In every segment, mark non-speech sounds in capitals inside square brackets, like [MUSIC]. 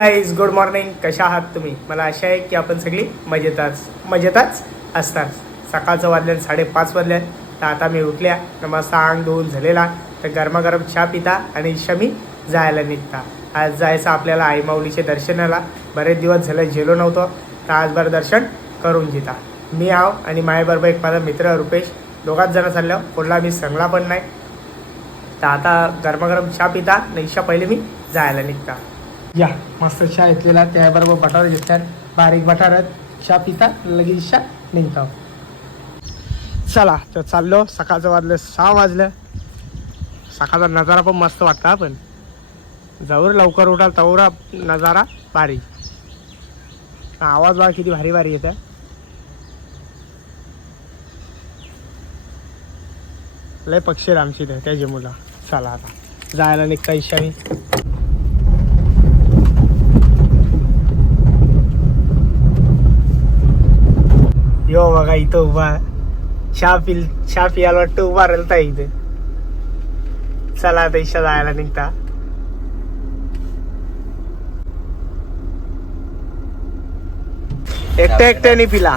Guys good morning कशा आहात तुम्ही? मला आशा आहे की आपण सगळी मजेतच मजेतच असतात. सकाळचं वाजल्या साडेपाच वाजल्या तर आता मी उठल्या तर मस्त अंग धुवून झालेला. तर गरमागरम चहा पिता आणि शमी जायला निघता. आज जायचं आपल्याला आई माऊलीचे दर्शनाला. बरेच दिवस झाले झेलो नव्हतो. तर आजभर दर्शन करून घेता मी आव आणि माझ्याबरोबर एक माझा मित्र रुपेश. दोघाच जण चाललो कोणला मी सांगला पण नाही. तर आता गरमागरम चहा पिता नैशा पहिले मी जायला निघता. या मस्त चहा घेतलेला त्याबरोबर बटार घेतल्यात. बारीक बटारत चहा पिता लगेच चहा निघता. चला तर चाललो. सकाळचं वाजलं सहा वाजलं. सकाळचा नजारा पण मस्त वाटता पण जवळ लवकर उठाल तवरा नजारा भारी. आवाज बघा किती भारी भारी येतं लय पक्षी आमची इथे त्याची मुलं चला आता. जायला निघता इशानी यो बघा इथं उभा चहा पिल चहा पियाला वाटतं उभा राहिलता इथे. चला आता इशा जायला निघता. एकट्या एकट्याने पिला.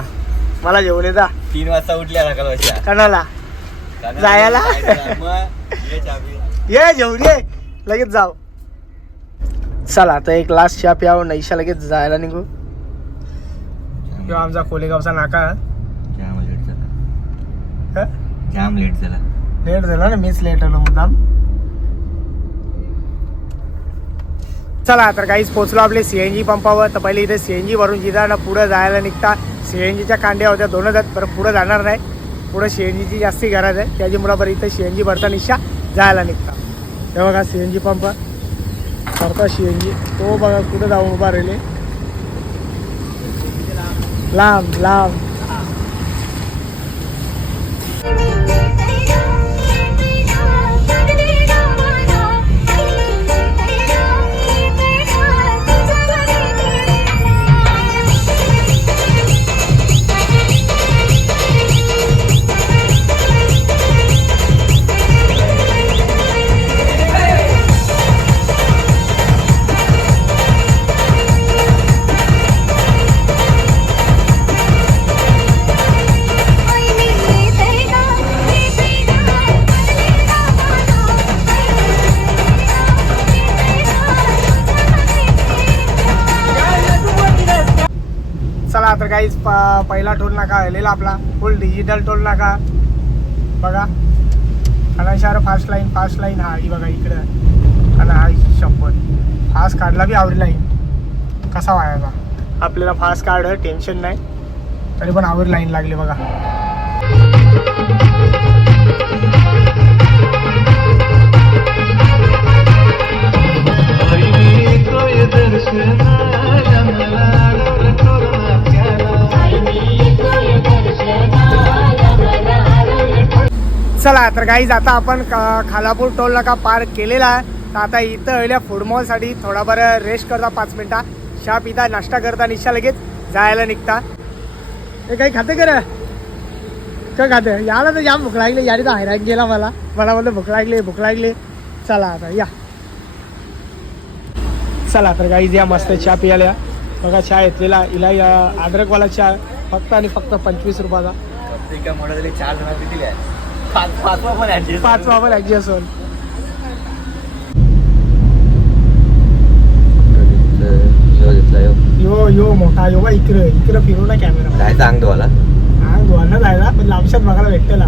मला जेवण येता. तीन वाजता उठल्या कणाला. जायला? ये जेवण ये लगेच जाऊ चला आता एक लास्ट चहा प्यावं नैशा लगेच जायला निघू. किंवा आमचा कोलेगावचा नाका जाम लेट झाला. हं? जाम लेट झाला. लेट झाला ना मीच लेट आलो मुद्दाम. चला तर काहीच पोचलो आपले सीएनजी पंपावर. तर पहिले इथे सीएनजी भरून जिथं ना पुढं जायला निघता. सीएनजीच्या कांड्या होत्या दोनच आहेत बरं पुढं जाणार नाही. पुढं सीएनजीची जास्ती गरज आहे. त्याची मुला बरं इथं सीएनजी भरता निशा जायला निघता. हे बघा जी पंप करतात सी एन जी तो बघा कुठं जाऊन उभा राहिले. लांब लांब. पहिला टोल नाका आलेला आपला. फुल डिजिटल टोल नाका. बघा. आणि शहर फास्ट लाईन फास्ट लाईन हा. ही बघा इकडं. आणि हा शंभर. फास्ट कार्डला बी आवरी लाईन कसा व्हायचा आपल्याला फास्ट कार्ड टेन्शन नाही. तरी पण आवरी लाईन लागली बघा. चला तर काहीच आता आपण का- खालापूर टोल नाका पार केलेला आहे. तर आता इथं आल्या फूड मॉलसाठी थोडाफार रेस्ट करता पाच मिनटा. चहा पिता नाश्ता करता निशा लगेच जायला निघता. हे काही खाते का रे? काय खाते? याला तर जाम भूक लागली याने तर हैराण गेला मला. मला म्हणलं भूक लागली भूक लागली. चला आता या. चला तर गाईज या मस्त चहा पियाला. या बघा चहा घेतलेला. इला या अद्रकवाला चहा. फक्त आणि फक्त पंचवीस रुपयाचा. पाचवा पण ऍडजस्ट ह्यो. यो यो मोठा यो बा इकडं इकडं फिरू ना कॅमेरा जायचं अंग धुवाला हा धुवांना जायला पण लांबशात बघायला भेटतेला.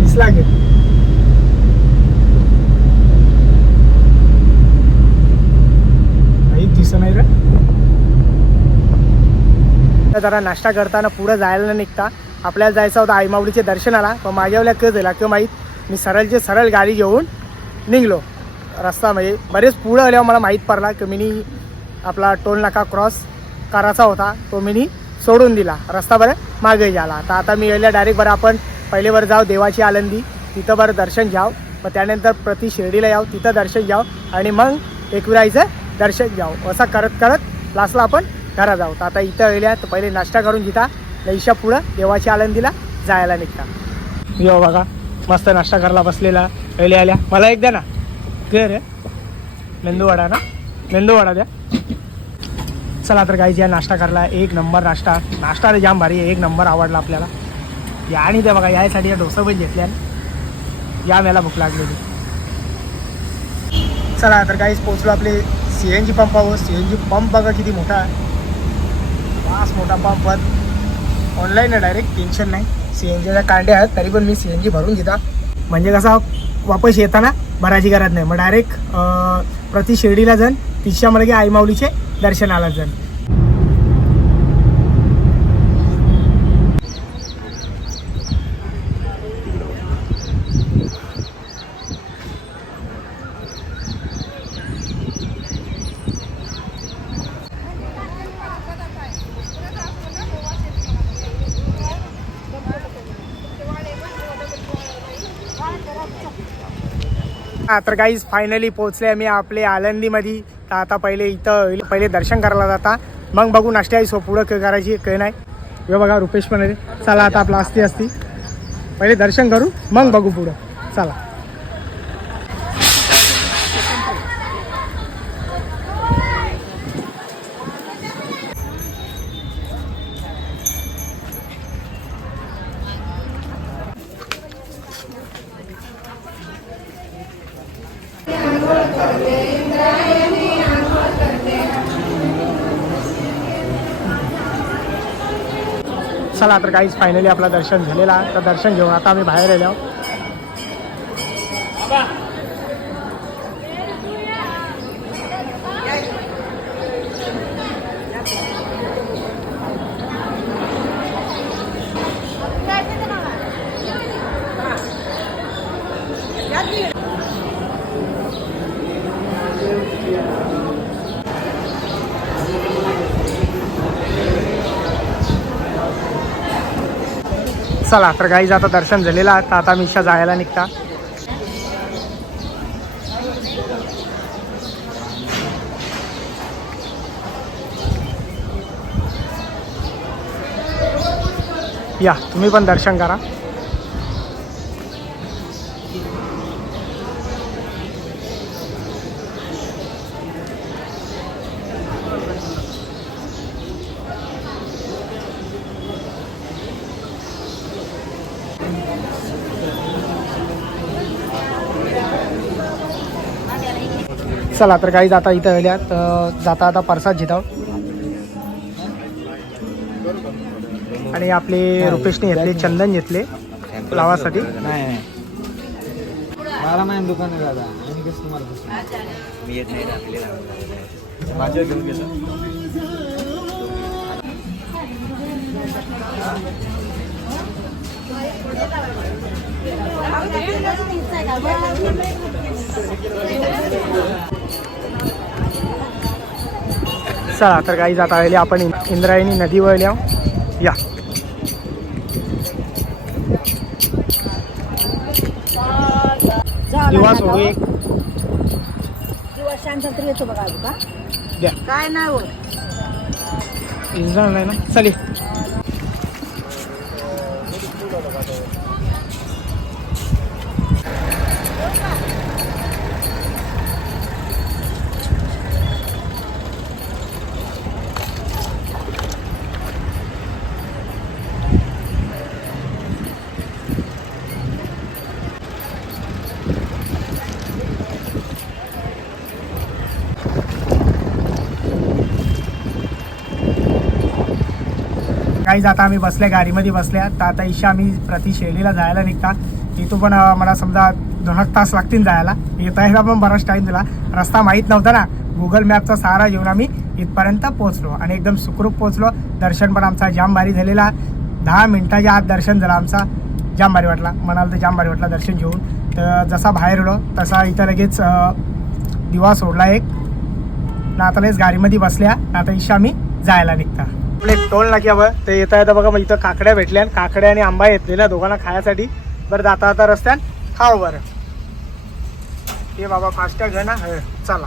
दिसला की. काहीच दिसत नाही रे. जरा नाश्ता करताना पुढं जायला न निघता. आपल्याला जायचं होतं आईमाऊलीचे दर्शनाला. पण माझ्यावल्या क झाला किंवा माहीत. मी सरळचे सरळ गाडी घेऊन निघलो. रस्ता म्हणजे बरेच पुढं आल्यावर मला माहीत पडला की मिनी आपला टोल नाका क्रॉस करायचा होता. तो मिनी सोडून दिला. रस्ता बरं मागे झाला तर आता मी यायला डायरेक्ट बरं आपण पहिले बरं जाऊ देवाची आनंदी तिथं बरं दर्शन घ्याव. मग त्यानंतर प्रति शिर्डीला याव. तिथं दर्शन घ्याव. आणि मग एकविराईचं दर्शन घ्याव. असं करत करत लास्टला आपण घरा जाऊ. तर आता इथं येल्या तर पहिले नाश्ता करून घेता. लईशा पुढं देवाची आळंदीला जायला निघता यो बघा मस्त नाश्ता करायला बसलेला पहिले आल्या. मला एक द्या ना. क्लिअर आहे मेंदूवडा ना? मेंदूवडा द्या. चला तर काही या नाश्ता करायला एक नंबर नाश्ता. नाश्ता रे जाम भारी आहे. एक नंबर आवडला आपल्याला. या आणि त्या बघा यासाठी या डोसा पण घेतल्या या मला भूक लागलेली. चला तर काहीच पोचलो आपले सी एन जी पंपावर. सी एन जी पंप बघा किती मोठा आहे. वास मोठा पंप ऑनलाईन आहे डायरेक्ट टेन्शन नाही. सी एन जीच्या कांड्या आहेत तरी पण मी सी एन जी भरून घेता. म्हणजे कसा वापस येताना भरायची गरज नाही. मग डायरेक्ट प्रति शिर्डीला जाण तिच्या मला की आईमाऊलीचे दर्शनाला जाण हा तर काहीच फायनली पोहोचले आम्ही आपले आळंदीमध्ये. तर आता पहिले इथं पहिले दर्शन करायला जाता. मग बघू नाश्त्याची सो पुढं काय करायची काय नाही. हे बघा रुपेश पण चला आता आपला असती असती पहिले दर्शन करू मग बघू पुढं. चला. चला तर काहीच फायनली आपला दर्शन झालेला. तर दर्शन घेऊन आता आम्ही बाहेर आलो चला तर गाईज आता दर्शन झालेला तर आता मिशा जायला निघता. या तुम्ही पण दर्शन करा. चला तर काही जाता इथं आल्या तर जाता आता परसाद घेतो आणि आपले रुपेशने घेतले चंदन घेतले लावासाठी दुकान माझ्या चला तर काही जाता आले आपण इंद्रायणी नदी वळल्या या. दिवा सोडू एक. शांत येतो बघा काय नाही होत इंद्रा नाही ना? चले काही आता आम्ही बसल्या गाडीमध्ये बसल्या. तर आता इशा आम्ही प्रति शेलीला जायला निघता तिथून पण मला समजा दोन एक तास लागतील जायला. येता येता पण बराच टाईम दिला. रस्ता माहीत नव्हता ना. गुगल मॅपचा सहारा घेऊन आम्ही इथपर्यंत पोहोचलो आणि एकदम सुखरूप पोहोचलो. दर्शन पण आमचा जाम भारी झालेला. दहा मिनटाच्या आत दर्शन झाला आमचा. जाम भारी वाटला. म्हणाल तर जाम भारी वाटला दर्शन घेऊन. तर जसा बाहेर आलो तसा इथं लगेच दिवा सोडला एक. ना आता लगेच गाडीमध्ये बसल्या. ना आता इशा आम्ही जायला निघता. आपले टोल नाक्यावर ते येता येता बघा मग इथं काकड्या भेटल्या काकड्या आणि आंबा घेतलेल्या दोघांना खाण्यासाठी बरं जाता आता रस्त्यात खाव बरं. हे बाबा फास्टॅग घे ना. हं, चला.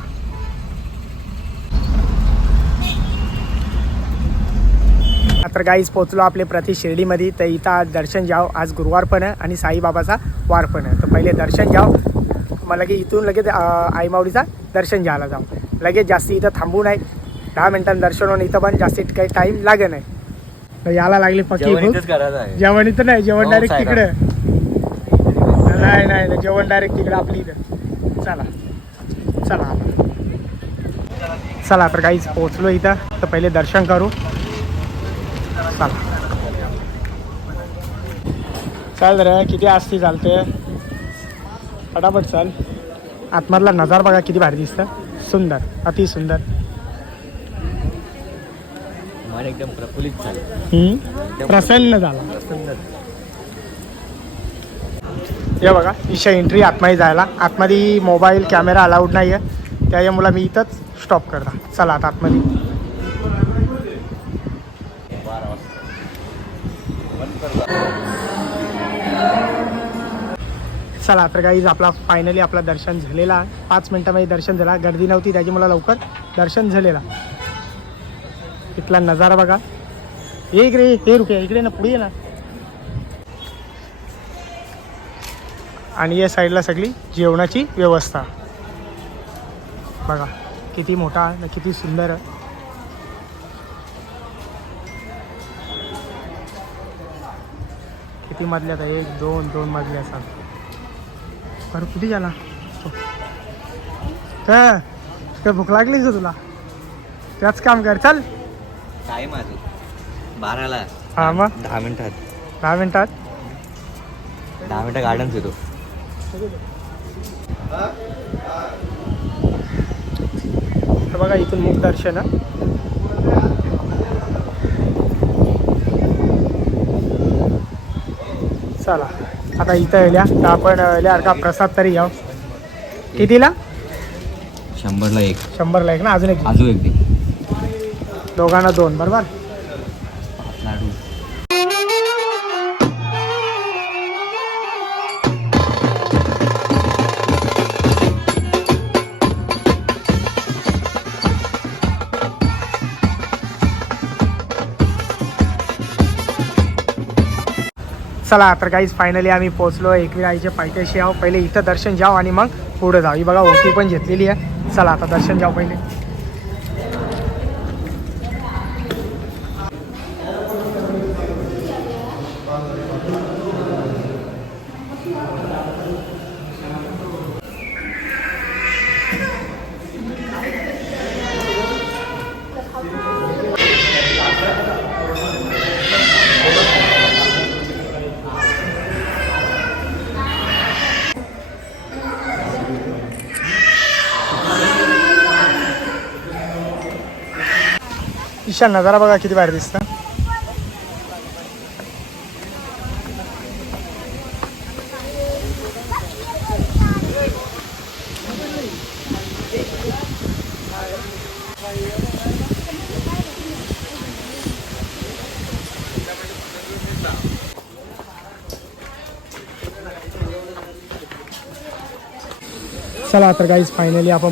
तर गाईज पोचलो आपले प्रति शिर्डीमध्ये. तर इथं आज दर्शन जाव आज गुरुवार पण आहे आणि साईबाबाचा वार पण आहे. तर पहिले दर्शन जाव मग लगेच इथून लगेच अं, आई माऊलीचा दर्शन घ्यायला जाऊ लगेच जास्ती इथं थांबू नाही दहा मिनिटांनी दर्शन होऊन इथं पण जास्तीत काही टाईम लागे नाही. तर याला लागली पक्की जेवण भूक. इथं नाही जेवण हो, डायरेक्ट साईराम. तिकडे. नाही नाही नाही, जेवण डायरेक्ट तिकडे आपली इथं. चला. चला. चला तर काहीच पोचलो इथं. तर पहिले दर्शन करू. चला. चल रे किती आस्ती चालते. फटाफट चाल. आतमधला नजार बघा किती भारी दिसतं. सुंदर अति सुंदर मन एकदम प्रफुल्लित झालं. हम्म. प्रसन्न झाला. हे बघा इशा एंट्री आतमध्ये जायला. आतमध्ये मोबाईल कॅमेरा अलाउड नाही आहे त्याच्यामुळे मी इथंच स्टॉप करता चला आता आतमध्ये. चला तर काहीच आपला फायनली आपला दर्शन झालेला. आहे. पाच मिनटामध्ये दर्शन झाला. गर्दी नव्हती त्याच्यामुळे लवकर दर्शन झालेला. इथला नजारा बघा. एक रे हे रुपया. इकडे ना पुढे ना. आणि या साईडला सगळी जेवणाची व्यवस्था. बघा किती मोठा ना आणि किती सुंदर. किती मजल्यात आहे एक दोन दोन मजल्या असतात अरे कुठे झाला? तर भूक लागलीच तुला? त्याच काम कर. चल. टाईम आहे बाराला. हा मग? दहा मिनिटात. दहा मिनिटात? दहा मिनिटं गार्डन्स येतो तर बघा इथून मुख दर्शन. चला आता इथं येल्या तर आपण येल्यावर का प्रसाद तरी घ्याव कितीला? शंभरला एक. शंभरला एक ना? अजून एक. आजू एक दे. दोघांना दोन बरोबर? चला तर काहीच फायनली आम्ही पोहोचलो एकवीर आईच्या पायथ्याशी आहो पहिले इथं दर्शन जाऊ आणि मग पुढे जाऊ. ही बघा ओटी पण घेतलेली आहे. चला आता दर्शन जाऊ पहिले. ईशा नजारा बघा किती बाहेर दिसतं चला तर काहीच फायनली आपण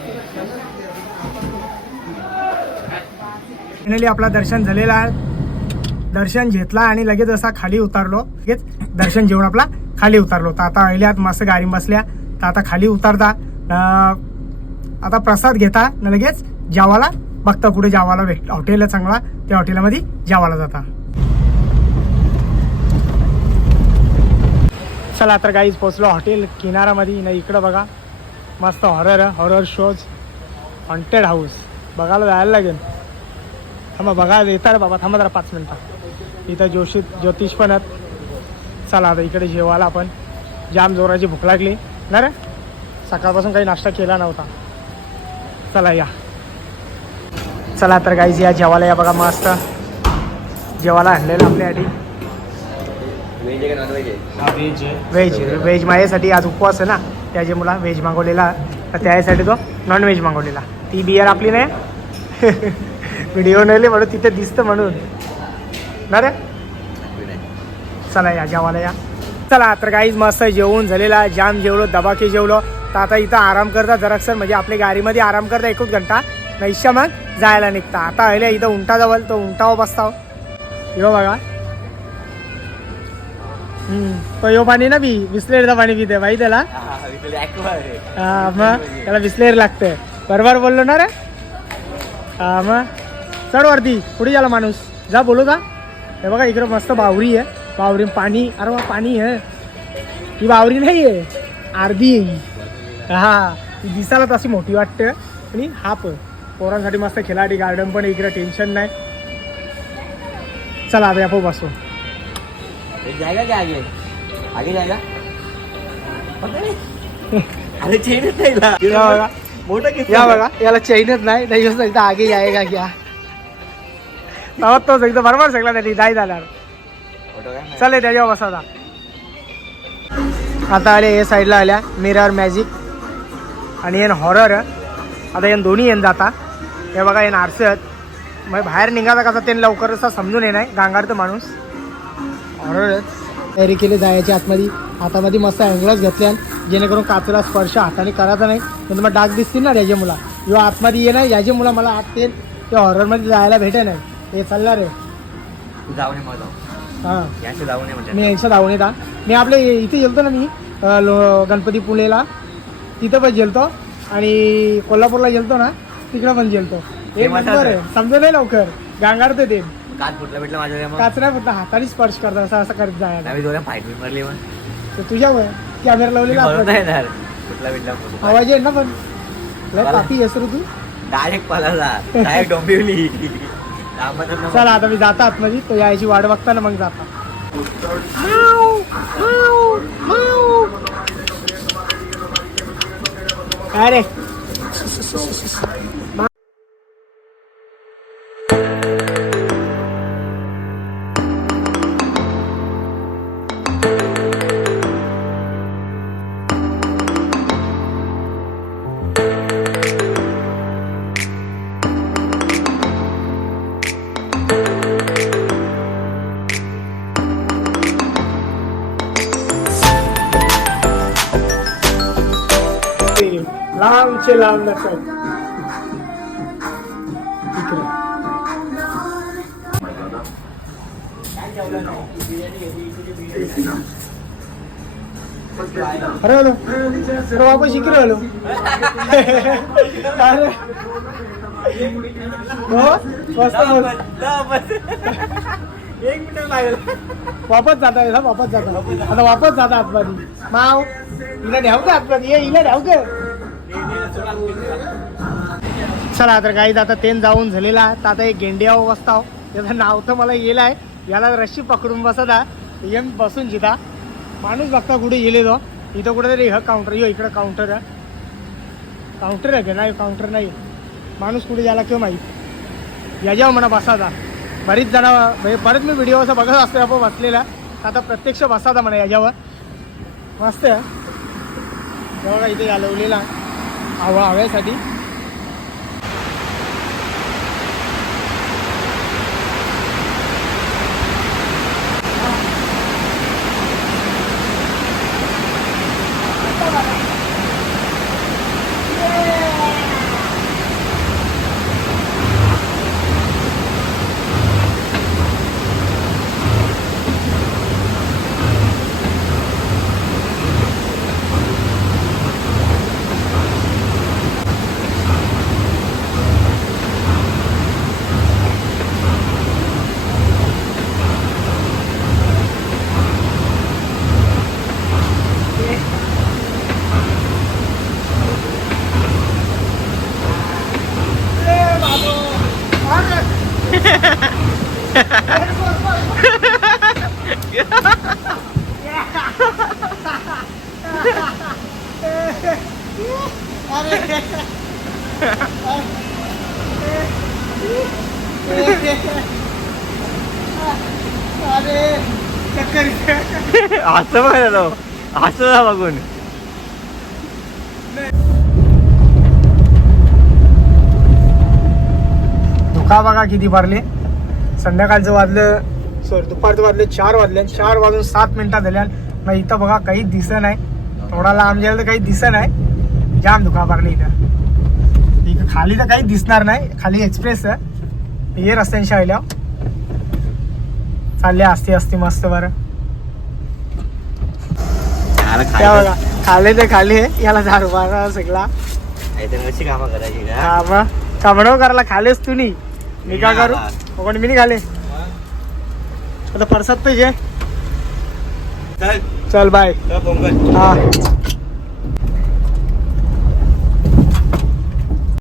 फायनली आपला दर्शन झालेला आहे. दर्शन घेतला आणि लगेच असा खाली उतरलो. लगेच दर्शन जेवण आपला खाली उतरलो. तर आता अहिल्यात मस्त गाडी बसल्या. तर आता खाली उतरता. आता प्रसाद घेता न लगेच जावाला बघता कुठे जावाला भेट हॉटेल चांगला त्या हॉटेलमध्ये जावाला जाता. चला तर काहीच पोचलो हॉटेल किनारामध्ये ना इकडं बघा. मस्त horror horror shows haunted house बघायला जायला लागेल. थांबा बघा येतात बाबा थांबा जरा पाच मिनटं. इथं जोशी ज्योतिष पण आहेत. चला आता इकडे जेवायला आपण. जाम जोराची भूक लागली. ना रे? सकाळपासून काही नाश्ता केला नव्हता. चला या. चला तर गाईज या जेवायला या बघा मस्त. जेवायला आणलेलं आपल्यासाठी व्हेज व्हेज व्हेज माझ्यासाठी आज उपवास आहे ना. त्याचे मुला व्हेज मागवलेला. तर त्यासाठी तो नॉन व्हेज मागवलेला. ती बियर आपली नाही. [LAUGHS] व्हिडिओ नेले म्हणून तिथे दिसतं म्हणून. ना रे? चला या जेवायला या. चला तर काहीच मस्त जेवून झालेला जाम जेवलो दबाके जेवलो. तर आता इथं आराम करता जराक्सर म्हणजे आपल्या गाडीमध्ये आराम करता एकच घंटा. नैशा मग जायला निघता. आता आल्या इथं उंटा जवळ तो उंटावर बसताव यो बघा. हम्म. तो यो पाणी ना बी बिस्लेरीचं पाणी पिते माहिती त्याला हा मग त्याला बिस्लेरी लागते. बरोबर बोललो ना रे? हा मग चढ वरती पुढे झाला माणूस. जा बोलू का? हे बघा इकडं मस्त बावरी आहे. बावरी पाणी. अरे वा पाणी आहे. ही बावरी नाही आहे अर्धी आहे ही. हा ती दिसायला तशी मोठी वाटते. आणि हाप पोरांसाठी मस्त खिलाडी गार्डन पण इकडे टेन्शन नाही. चला आता आपण बसू. क्या आगे. आगे अरे नाही मोठं या बघा. याला चैनच नाही. नाही आगे जायगा क्या तेव्हा तोच एकदम बरोबर सगळा त्यांनी मोठं काय नाही. चले त्याच्यावर बसा आता आता आले हे साईडला आल्या मिरर मॅजिक आणि येन हॉरर आता येन दोन्ही येन जाता. हे बघा येन आरसत मग बाहेर निघाला कसा ते लवकर असं समजून येणार गांगारतं माणूस. हॉररच तयारी केली जायची आतमध्ये. हातामध्ये मस्त अँगलच घेतल्या जेणेकरून काचेला स्पर्श हाताने करायचा नाही. पण तुम्हाला डाग दिसतील ना याच्या मुला. यो आतमध्ये ये नाही याच्या मुला मला आत ते ते हॉररमध्ये जायला भेटे नाही हे चालणार रे तू जाऊ नये मग जाऊ हां. जाऊ नये म्हणजे मी एकशे धावून येता. मी आपले इथे गेलतो ना मी अ, लो- गणपती पुणेला तिथं पण गेलतो. आणि कोल्हापूरला गेलतो ना तिकडं पण गेलतो. ते हे नंबर आहे. आहे. समजा नाही लवकर. गांगारते ते काच फुटला भेटला माझ्या मग. काच नाही फक्त हाताने स्पर्श करतात असं असं करत जायला. फाईट बीट मारली मग. तर तुझ्यावर कॅमेरा लावलेला आपण. येणार. फुटला भेटला आवाज येईल ना पण? लय पापी रे तू. डायरेक्ट पळाला डायरेक्ट डोंबिवली. चला आता मी जाता आतमध्ये तो यायची वाट बघता ना मग जाता. अरे लांबचे लांब अरे हॅलो अरे वापस इकडे हॅलो [LAUGHS] अरे. हो? मस्त मस्त. एक मिनिट लागेल वापस जाता येईल हा, वापस जाता. आता वापस जाता आतमध्ये. माव हिला न्याव का आतमध्ये. ये हिला न्याव का चला तर काही आता तेन जाऊन झालेला. तर आता एक गेंडिया बसताव त्याचं हो. नाव तर मला येलं आहे. याला रशी पकडून बसता येऊन बसून जिता. माणूस बघता कुठे गेले तो. इथं कुठेतरी ह काउंटर यो इकडं काउंटर आहे. काउंटर आहे का नाही? काउंटर नाही. माणूस कुठे जायला किंवा माहीत. याच्यावर म्हणा बसादा बरीच जण म्हणजे बरेच मी व्हिडिओ असं बघत असतो आपण बसलेला. आता प्रत्यक्ष बसादा म्हणा याच्यावर. मस्त आहे. बघा इथे घालवलेला. हवा हव्यासाठी असं बघा असं जा बघून. धुका बघा किती भरले. संध्याकाळचं वाजलं सॉरी दुपारचं वाजलं चार वाजले. चार वाजून सात मिनिटात झाल्या मग इथं बघा काही दिसत नाही. थोडा लांब गेलं तर काही दिसत नाही. जाम धुका भरले इथं. इथं खाली तर काही दिसणार नाही. खाली एक्सप्रेस आहे. हे रस्त्यांशी आल्या चालले असते असते मस्त बरं. त्या बघा खाले ते खाली आहे याला झाड मारा सगळा. कशी कामं करायची का हा मग कमडव करायला खालेस तू नी मी काय करू कोण मी नाही खाले? आता परसात पाहिजे. चल. चल बाय हा.